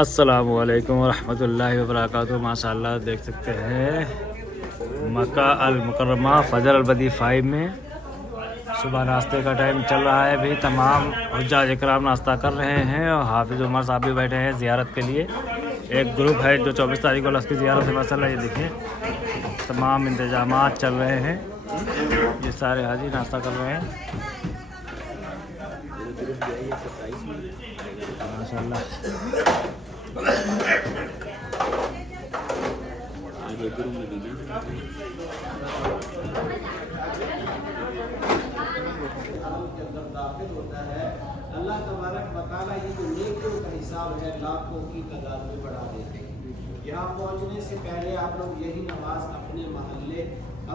अस्सलामुअलैकुम वरहमतुल्लाहि वबरकातुहू। माशाअल्लाह देख सकते हैं मक्का अल मुकर्रमा फजर अल बदी 5 में सुबह नाश्ते का टाइम चल रहा है। अभी तमाम हुज्जाज इकराम नाश्ता कर रहे हैं और हाफिज़ उमर साहब भी बैठे हैं ज़ियारत के लिए। एक ग्रुप है जो 24 तारीख को उसकी ज़ियारत है। माशाअल्लाह ये देखें तमाम इंतजामात चल रहे हैं। ये सारे हाजी नाश्ता कर रहे हैं माशाअल्लाह। दाखिल होता है अल्लाह तबारक व तआला ये जो नेकियों का हिसाब है लाखों की तादाद में बढ़ा देते हैं। यहाँ पहुँचने से पहले आप लोग यही नमाज अपने महल्ले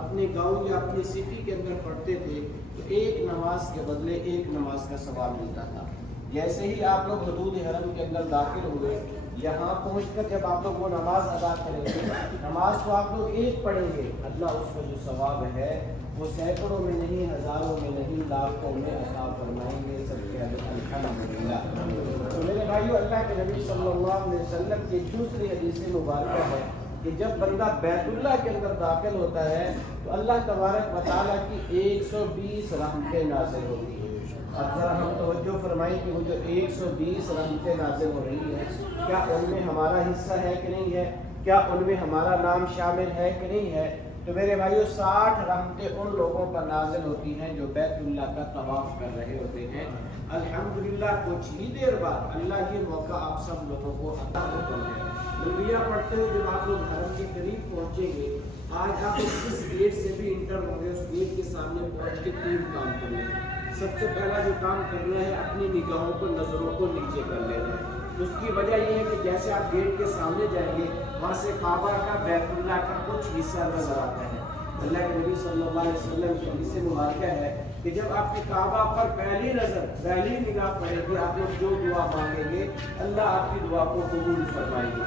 अपने गांव या अपनी सिटी के अंदर पढ़ते थे तो एक नमाज के बदले एक नमाज का सवाब मिलता था। जैसे ही आप लोग हदूद हरम के अंदर दाखिल हुए, यहाँ पहुँचकर जब आप लोग वो नमाज अदा करेंगे, नमाज तो आप लोग एक पढ़ेंगे, अल्लाह उसका जो सवाब है वो सैकड़ों में नहीं, हज़ारों में नहीं, लाखों में अता फरमाएंगे। सबके अल्हम्दुलिल्लाह। तो मेरे भाइयों, अल्लाह के नबी सल्लल्लाहु अलैहि वसल्लम की दूसरी हदीस मुबारक है कि जब बंदा बैतुल्लाह के अंदर दाखिल होता है तो अल्लाह तबारक व तआला की 120 रहमतें नाज़िल होती हैं। अब जरा हम तवज्जो फरमाएं कि वो जो 120 रहमतें नाज़िल हो रही है, क्या उनमें हमारा हिस्सा है कि नहीं है? क्या उनमें हमारा नाम शामिल है कि नहीं है? तो मेरे भाइयों, 60 रहमतें उन लोगों पर नाज़िल होती हैं जो बैतुल्लाह का तवाफ कर रहे होते हैं। अल्हम्दुलिल्लाह कुछ ही देर बाद अल्लाह ये मौका आप सब लोगों को अता होता है। तलबिया पढ़ते हुए जब आप लोग हरम के करीब पहुँचेंगे, आज आप जिस गेट से भी इंटर होंगे उस गेट के सामने पहुँच के 3 काम करने हैं। सबसे पहला जो काम करना है, अपनी निगाहों को नज़रों को नीचे कर लेना है। उसकी वजह यह है कि जैसे आप गेट के सामने जाएंगे वहाँ से काबा का बैतुल्लाह का कुछ हिस्सा नजर आता है। अल्लाह के नबी सल्लल्लाहु अलैहि वसल्लम की हदीस मुबारक है कि जब आपकी काबा पर पहली निगाह पड़ेगी, आप लोग जो दुआ मांगेंगे अल्लाह आपकी दुआ को कबूल फरमाएंगे।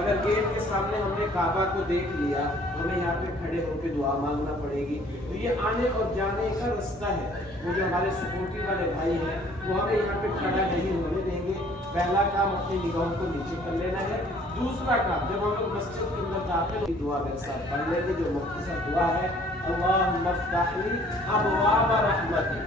अगर गेट के सामने हमने काबा को देख लिया, हमें यहाँ पे खड़े होकर दुआ मांगना पड़ेगी। तो ये आने और जाने का रास्ता है। वो जो हमारे सिक्योरिटी वाले भाई हैं वो हमें यहाँ पे खड़ा नहीं होने देंगे। पहला काम अपनी निगाहों को नीचे कर लेना है। दूसरा काम, जब हम लोग मस्जिद के अंदर जाते हैं दुआ मेरे साथ पढ़ लेंगे, जो मुख्तसर दुआ है, अल्लाहुम्मा फ़्तह ली अबवाब रहमती।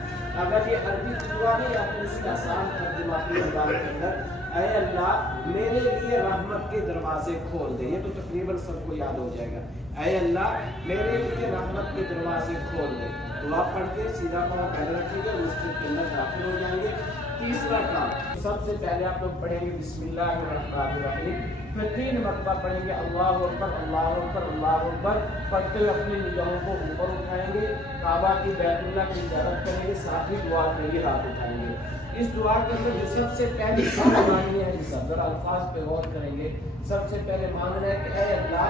अगर ये अरबी की दुआ नहीं है तो इसका आसान तर्जुमा अपनी ज़बान के अंदर, ऐ अल्लाह मेरे लिए रहमत के दरवाजे खोल दे। ये तो तकरीबन सबको याद हो जाएगा। ऐ अल्लाह मेरे लिए रहमत के दरवाजे खोल दे। दुआ पढ़ के सीधा पाँव पैदल रखेंगे, मस्जिद के अंदर दाखिल हो जाएंगे। तीसरा काम, सबसे पहले आप लोग पढ़ेंगे बिस्मिल्लाहिर्रहमानिर्रहीम, फिर 3 मरतबा पढ़ेंगे अल्लाहु अकबर अल्लाहु अकबर अल्लाहु अकबर। पढ़ते हुए अपनी निगाहों को ऊपर उठाएंगे, काबा की बैतुल्लाह की ज़ियारत करेंगे, साथ ही दुआ के लिए हाथ उठाएंगे। इस दुआ के अंदर जो सबसे पहली बात मांगनी है, जरा अल्फाज पे गौर करेंगे। सबसे पहले मांगना है कि ऐ अल्लाह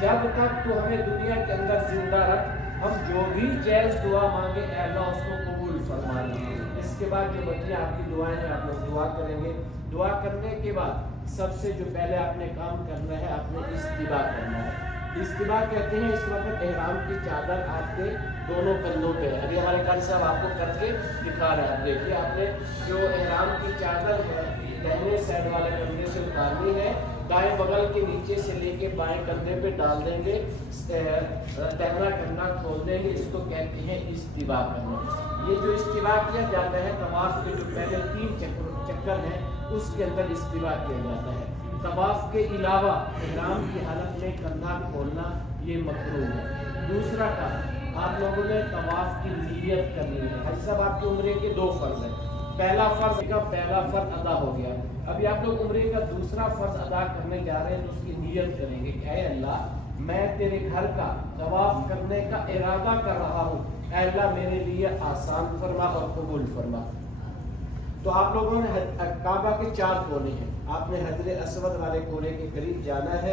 जब तक तू हमें दुनिया के अंदर जिंदा रख, हम जो भी जायज़ दुआ मांगे अल्लाह उसको कबूल फरमाएंगे। इसके बाद जो बच्चे आपकी दुआएं हैं आप लोग दुआ करेंगे। दुआ करने के बाद सबसे जो पहले आपने काम करना है, आपने इस्तिबा करना है। इस्तिबा कहते हैं, इस वक्त एहराम की चादर आपके दोनों कंधों पे है। अभी हमारे कारी साहब आपको करके दिखा रहे हैं। देखिए, आपने जो एहराम की चादर है दाहिने साइड वाले कंधे से उतारनी है, दाएं बगल के नीचे से लेके बाएं कंधे पे डाल देंगे, टहरा करना खोल देंगे। इसको कहते हैं इस्तिबा करना। ये जो इस्तिबा किया जाता है, तवाफ के जो पहले 3 चक्कर हैं उसके अंदर इस्तिबा किया जाता है। तवाफ के अलावा इहराम की हालत में कंधा खोलना ये मकरूह है। दूसरा काम, आप लोगों ने तवाफ की नियत करनी है। भाई साहब, आपके उम्रे के 2 फर्ज हैं। पहला फर्ज अदा हो गया। अभी आप लोग उम्रे का दूसरा फर्ज अदा करने जा रहे हैं तो उसकी नियत करेंगे कि ऐ अल्लाह मैं तेरे घर का तवाफ करने का इरादा कर रहा हूँ, ऐ अल्लाह मेरे लिए आसान फरमा और कबूल फरमा। तो आप लोगों ने काबा के 4 कोने हैं, आपने हजर अस्वद वाले कोने के करीब जाना है।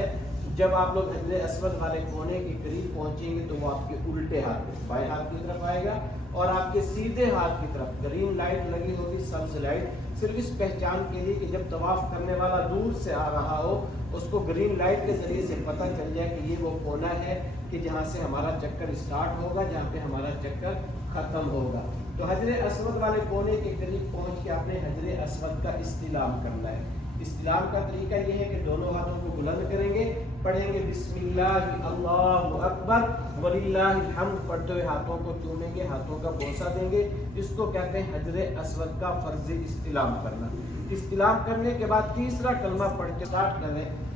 जब आप लोग हजर अस्वद वाले कोने के करीब पहुंचेंगे तो वो आपके उल्टे हाथ पे बाएं हाथ की तरफ आएगा और आपके सीधे हाथ की तरफ ग्रीन लाइट लगी होगी, सब्ज लाइट, सिर्फ इस पहचान के लिए कि जब तवाफ करने वाला दूर से आ रहा हो उसको ग्रीन लाइट के जरिए से पता चल जाए कि ये वो कोना है कि जहाँ से हमारा चक्कर स्टार्ट होगा, जहाँ पे हमारा चक्कर खत्म होगा। तो हजर अस्वद वाले कोने के करीब पहुँच के आपने हजर अस्वद का इस्तिलाम करना है। इस्तिलाम का तरीका यह है कि दोनों हाथों को बुलंद करेंगे, पढ़ेंगे बिस्मिल्लाह अल्लाहु अकबर वलिल्लाहिल हम्द, पढ़ते हुए हाथों को चूमेंगे, हाथों का बोसा देंगे। इसको कहते हैं हजर अस्वद का फर्ज इस्तिलाम करना। इस्तिलाम करने के बाद तीसरा कलमा पढ़ के स्टार्ट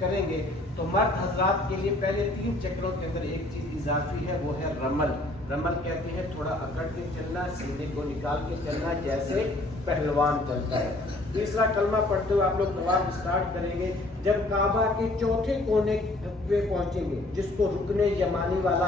करेंगे तो मर्द हजरात के लिए पहले 3 चक्रों के अंदर एक चीज इजाफी है, वो है रमल। रमल कहते हैं थोड़ा अकड़ के चलना, सीने को निकाल के चलना, जैसे पहलवान चलता है। तीसरा कलमा पढ़ते हुए आप लोग तवाफ स्टार्ट करेंगे। जब काबा के चौथे कोने पे पहुंचेंगे, जिसको रुकने यमानी वाला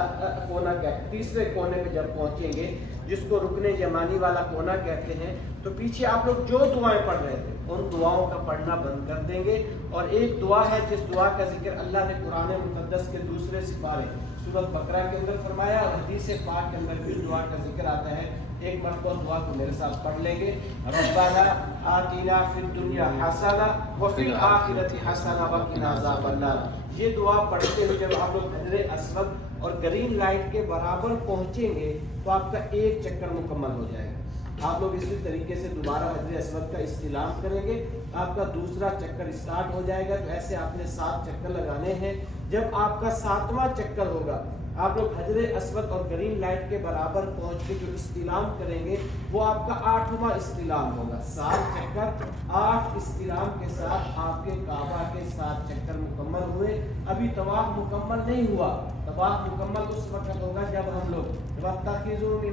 कोना कहते हैं, तीसरे कोने पे जब पहुंचेंगे जिसको रुकने यमानी वाला कोना कहते हैं, तो पीछे आप लोग जो दुआएं पढ़ रहे थे उन दुआओं का पढ़ना बंद कर देंगे। और एक दुआ है जिस दुआ का जिक्र अल्लाह ने कुरान मुक़द्दस के दूसरे सिपारे सूरत बकरा के अंदर फरमाया और हदीस पाक के अंदर भी दुआ का जिक्र आता है। एक मरतबा दुआ को मेरे साथ पढ़ लेंगे। रब्बाना आतिना फिद दुनिया हसना व फिल आखिरति हसना व क़िना अज़ाबन्नार। ये दुआ पढ़ते हुए जब आप लोग हजर अस्वद और ग्रीन लाइट के बराबर पहुंचेंगे तो आपका एक चक्कर मुकम्मल हो जाएगा। आप लोग इसी तरीके से दोबारा हजर अस्वद का इस्तिलाम करेंगे, आपका दूसरा चक्कर स्टार्ट हो जाएगा। तो ऐसे आपने 7 चक्कर लगाने हैं। जब आपका 7वां चक्कर होगा आप लोग हजर अस्वद और ग्रीन लाइट के बराबर पहुंच के जो इस्तिलाम करेंगे वो आपका 8वां इस्तिलाम होगा। 7 चक्कर 8 इस्तिलाम के साथ आपके काबा के 7 चक्कर मुकम्मल हुए। अभी तवाफ मुकम्मल नहीं हुआ। तवाफ मुकम्मल उस वक्त होगा जब हम लोग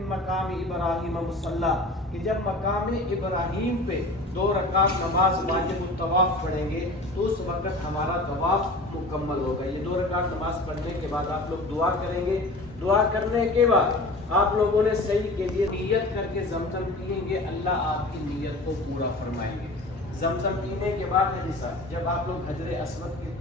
मकाम इब्राहिम मुसल्ला, कि जब मकाम इब्राहिम पे 2 रकात नमाज वाजिब तवाफ पढ़ेंगे तो उस वक्त हमारा तवाफ मुकम्मल होगा। ये 2 रकात नमाज पढ़ने के बाद आप लोग दुआ करेंगे। दुआ करने के बाद आप लोगों ने सही के लिए नियत करके जमजम पिएंगे, अल्लाह आपकी नियत को पूरा फरमाएंगे। जमजम पीने के बाद हदीसा जब आप लोग हजर अस्वद के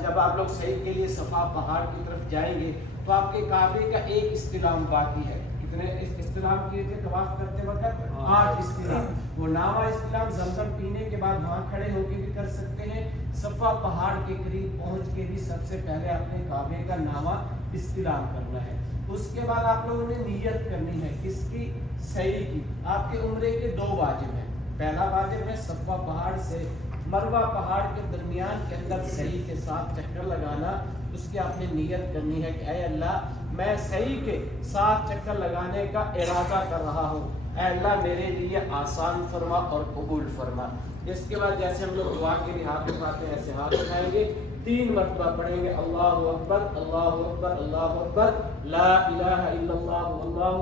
जब आप लोग सही के लिए सफ़ा पहाड़ की तरफ जाएंगे तो आपके काबे का एक इस्तिलाम बाकी है। कितने इस्तिलाम किए थे तवाफ करते वक्त? 8 इस्तिलाम। वो नामा इस्तिलाम जमजम पीने के बाद वहाँ खड़े होकर भी कर सकते हैं। सफ़ा पहाड़ के करीब पहुँच के भी सबसे पहले अपने काबे का नामा इस्तिलाम करना है। उसके बाद आप लोगों ने नियत करनी है किसकी? सही की। आपके उम्रे के 2 वाजिब हैं। पहला वाजिब है सफ़ा पहाड़ से मरवा पहाड़ के दरमियान के अंदर सही के साथ चक्कर लगाना। उसकी आपने नियत करनी है कि ऐ अल्लाह मैं सही के 7 चक्कर लगाने का इरादा कर रहा हूँ, ऐ अल्लाह मेरे लिए आसान फरमा और कबूल फरमा। इसके बाद जैसे हम लोग दुआ के लिए हाथ उठाते हैं ऐसे हाथ उठाएंगे, 3 मरतबा पढ़ेंगे अल्लाहु अकबर अल्लाहु अकबर अल्लाहु अकबर ला इलाहा इल्लल्लाह अल्लाहु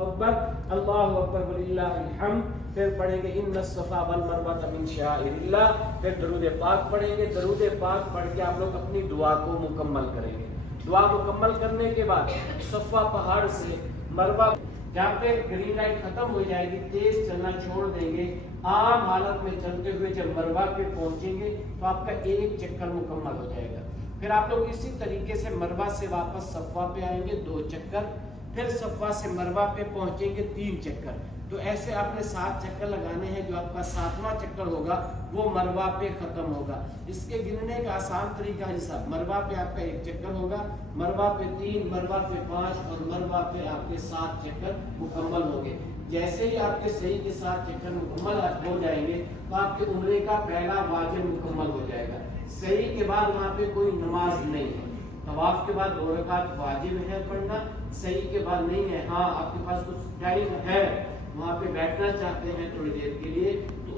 अकबर वलिल्लाहिल हम्द। फिर पढ़ेंगे इन्नस्सफ़ा वल मरवत मिन शाइरिल्लाह। फिर दरूद पाक पढ़ेंगे। दरूद पाक पढ़ के आप लोग अपनी दुआ को मुकम्मल करेंगे। दुआ मुकम्मल करने के बाद सफ़ा पहाड़ से मरवा जहाँ पे ग्रीन लाइट खत्म हो जाएगी तेज चलना छोड़ देंगे। आम हालत में चलते हुए जब मरवा पे पहुंचेंगे तो आपका एक चक्कर मुकम्मल हो जाएगा। फिर आप लोग इसी तरीके से मरवा से वापस सफ़ा पे आएंगे 2 चक्कर, फिर सफ़ा से मरवा पे पहुंचेंगे 3 चक्कर। तो ऐसे आपने 7 चक्कर लगाने हैं। जो आपका 7वां चक्कर होगा वो मरवा पे खत्म होगा। इसके गिनने का आसान तरीका है साहब, मरवा पे आपका 1 चक्कर होगा, मरवा पे 3, मरवा पे 5 और मरवा पे आपके 7 चक्कर मुकम्मल होंगे। जैसे ही आपके सही के 7 चक्कर मुकम्मल हो जाएंगे तो आपके उम्रे का पहला वाजिब मुकम्मल हो जाएगा। सही के बाद वहाँ पे कोई नमाज नहीं है। तवाफ के बाद 2 रकात वाजिब है पढ़ना, सही के बाद नहीं है। हाँ आपके पास कुछ टाइम है, वहाँ पे बैठना चाहते हैं थोड़ी देर के लिए तो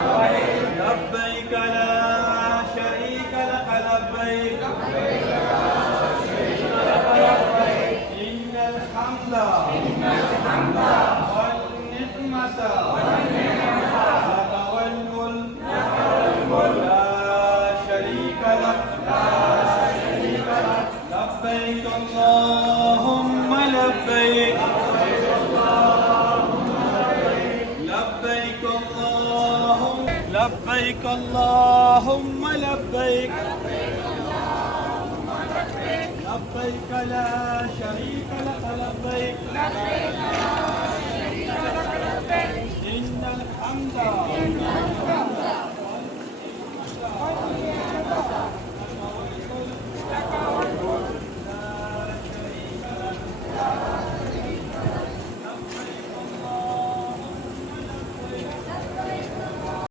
लब्बैक ला शरीक लक लब्बैक इन्नल हम्दा वल निअमता लक वल मुल्क ला शरीक लक लब्बैक अल्लाहुम्मा लब्बैक लब्बैक अल्लाहुम्मा لبيك اللهم لبيك لبيك لا شريك لك لبيك إن الحمد